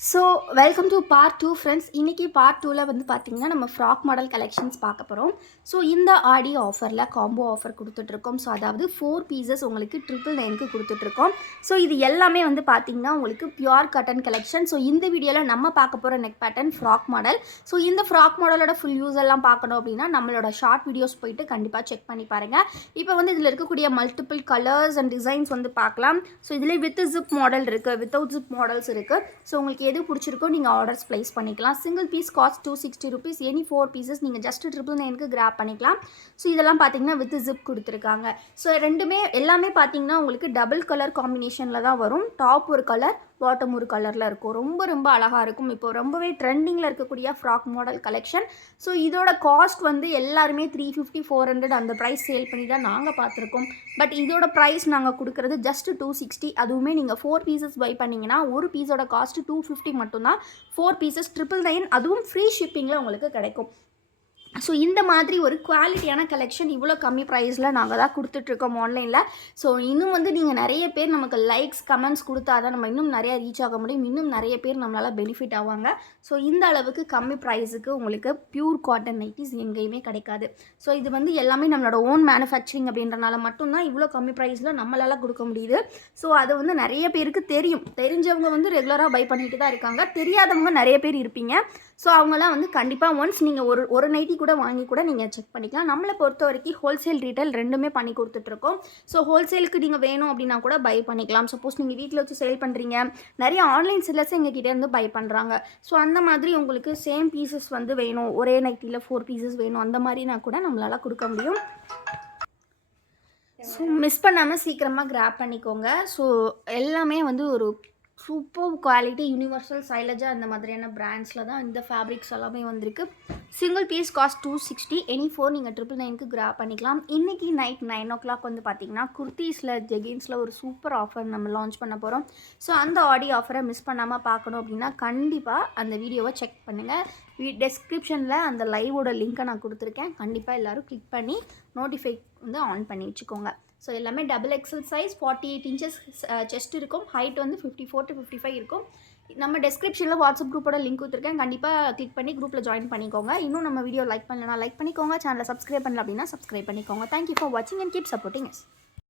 So welcome to part 2 friends. இன்றைக்கி part 2ல் வந்து பார்த்திங்கன்னா நம்ம ஃப்ராக் மாடல் கலெக்ஷன்ஸ் பார்க்க போகிறோம். ஸோ இந்த ஆடி ஆஃபரில் காம்போ ஆஃபர் கொடுத்துட்ருக்கோம். ஸோ அதாவது 4 பீசஸ் உங்களுக்கு 999க்கு கொடுத்துட்ருக்கோம். ஸோ இது எல்லாமே வந்து பார்த்திங்கன்னா உங்களுக்கு பியூர் கட்டன் கலெக்ஷன். ஸோ இந்த வீடியோவில் நம்ம பார்க்க போகிற neck pattern frock model. So இந்த ஃப்ராக் மாடலோட ஃபுல் யூஸ் எல்லாம் பார்க்கணும் அப்படின்னா நம்மளோட ஷார்ட் வீடியோஸ் போயிட்டு கண்டிப்பாக செக் பண்ணி பாருங்கள். இப்போ வந்து இதில் இருக்கக்கூடிய மல்டிபிள் கலர்ஸ் அண்ட் டிசைன்ஸ் வந்து பார்க்கலாம். ஸோ இதில் வித் ஜிப் மாடல் இருக்குது, வித்தவுட் ஜிப் மாடல்ஸ் இருக்குது. ஸோ உங்களுக்கு எது பிடிச்சிருக்கோ நீங்கள் ஆர்டர்ஸ் ப்ளேஸ் பண்ணிக்கலாம். Single piece cost 260 rupees. Any 4 pieces நீங்கள் ஜஸ்ட் 999க்கு கிராப் பண்ணிக்கலாம். ஸோ இதெல்லாம் பார்த்தீங்கன்னா வித் ஜிப் கொடுத்துருக்காங்க. ஸோ ரெண்டுமே எல்லாமே பார்த்தீங்கன்னா உங்களுக்கு டபுள் கலர் காம்பினேஷனில் தான் வரும். டாப் ஒரு கலர், பாட்டம் ஒரு கலரில் இருக்கும். ரொம்ப ரொம்ப அழகாக இருக்கும். இப்போ ரொம்பவே ட்ரெண்டிங்கில் இருக்கக்கூடிய ஃப்ராக் மாடல் கலெக்ஷன். ஸோ இதோட காஸ்ட் வந்து எல்லாருமே 350 400 அந்த ப்ரைஸ் சேல் பண்ணி தான் நாங்கள் பார்த்துருக்கோம். பட் இதோட ப்ரைஸ் நாங்கள் கொடுக்குறது ஜஸ்ட் 260. அதுவுமே நீங்கள் 4 pieces பை பண்ணிங்கன்னா ஒரு பீஸோட காஸ்ட் 250 மட்டும்தான். 4 pieces 999, அதுவும் ஃப்ரீ ஷிப்பிங்கில் உங்களுக்கு கிடைக்கும். ஸோ இந்த மாதிரி ஒரு குவாலிட்டியான கலெக்ஷன் இவ்வளோ கம்மி ப்ரைஸில் நாங்கள் தான் கொடுத்துட்ருக்கோம் ஆன்லைனில். ஸோ இன்னும் வந்து நீங்கள் நிறைய பேர் நமக்கு லைக்ஸ் கமெண்ட்ஸ் கொடுத்தா தான் நம்ம இன்னும் நிறையா ரீச் ஆக முடியும். இன்னும் நிறைய பேர் நம்மளால் பெனிஃபிட் ஆவாங்க. ஸோ இந்த அளவுக்கு கம்மி ப்ரைஸுக்கு உங்களுக்கு பியூர் காட்டன் நைட்டிஸ் எங்கேயுமே கிடைக்காது. ஸோ இது வந்து எல்லாமே நம்மளோட ஓன் மேனுஃபேக்சரிங் அப்படின்றனால மட்டும்தான் இவ்வளோ கம்மி ப்ரைஸில் நம்மளால் கொடுக்க முடியுது. ஸோ அது வந்து நிறைய பேருக்கு தெரியும். தெரிஞ்சவங்க வந்து ரெகுலராக பை பண்ணிட்டு தான் இருக்காங்க. தெரியாதவங்க நிறைய பேர் இருப்பீங்க. ஸோ அவங்களாம் வந்து கண்டிப்பாக ஒன்ஸ் நீங்கள் ஒரு நைட்டி கூட வாங்கி கூட நீங்கள் செக் பண்ணிக்கலாம். நம்மளை பொறுத்த வரைக்கும் ஹோல்சேல் ரீட்டைல் ரெண்டுமே பண்ணி கொடுத்துட்ருக்கோம். ஸோ ஹோல்சேலுக்கு நீங்கள் வேணும் அப்படின்னா கூட பை பண்ணிக்கலாம். சப்போஸ் நீங்கள் வீட்டில் வச்சு சேல் பண்ணுறீங்க, நிறைய ஆன்லைன் செல்லர்ஸ் எங்ககிட்ட இருந்து பை பண்ணுறாங்க. ஸோ அந்த மாதிரி உங்களுக்கு சேம் பீசஸ் வந்து வேணும், ஒரே நைட்டியில் 4 pieces வேணும், அந்த மாதிரினா கூட நம்மளால் கொடுக்க முடியும். ஸோ மிஸ் பண்ணாமல் சீக்கிரமாக கிராப் பண்ணிக்கோங்க. ஸோ எல்லாமே வந்து ஒரு சூப்பர் குவாலிட்டி யூனிவர்சல் சைலஜா அந்த மாதிரியான பிராண்ட்ஸில் தான் இந்த ஃபேப்ரிக்ஸ் எல்லாமே வந்திருக்கு. Single piece cost 260. எனி 4 நீங்கள் 999க்கு கிராப் பண்ணிக்கலாம். இன்றைக்கி நைட் 9 o'clock வந்து பார்த்திங்கன்னா குர்த்தீஸில் ஜெகின்ஸில் ஒரு சூப்பர் ஆஃபர் நம்ம லான்ச் பண்ண போகிறோம். ஸோ அந்த ஆடி ஆஃபரை மிஸ் பண்ணாமல் பார்க்கணும் அப்படின்னா கண்டிப்பாக அந்த வீடியோவை செக் பண்ணுங்கள். டெஸ்கிரிப்ஷனில் அந்த லைவோட லிங்க்கை நான் கொடுத்துருக்கேன். கண்டிப்பாக எல்லோரும் கிளிக் பண்ணி நோட்டிஃபை வந்து ஆன் பண்ணி வச்சுக்கோங்க. ஸோ எல்லாமே டபுள் எக்ஸல் சைஸ், 48 inches செஸ்ட் இருக்கும். ஹைட் வந்து 54 to 55 இருக்கும். நம்ம டெஸ்கிரிப்ஷனில் வாட்ஸ்அப் குரூப்போட லிங்க் கொடுத்துருக்கேன். கண்டிப்பாக கிளிக் பண்ணி குரூப்பில் ஜாயின் பண்ணிக்கோங்க. இன்னும் நம்ம வீடியோ லைக் பண்ணலன்னா லைக் பண்ணிக்கோங்க. சேனலை சப்ஸ்கிரைப் பண்ணல அப்படின்னா சப்ஸ்கிரைப் பண்ணிக்கோங்க. தேங்க்யூ ஃபார் வாட்சிங் அண்ட் கீப் சப்போர்ட்டிங் அஸ்.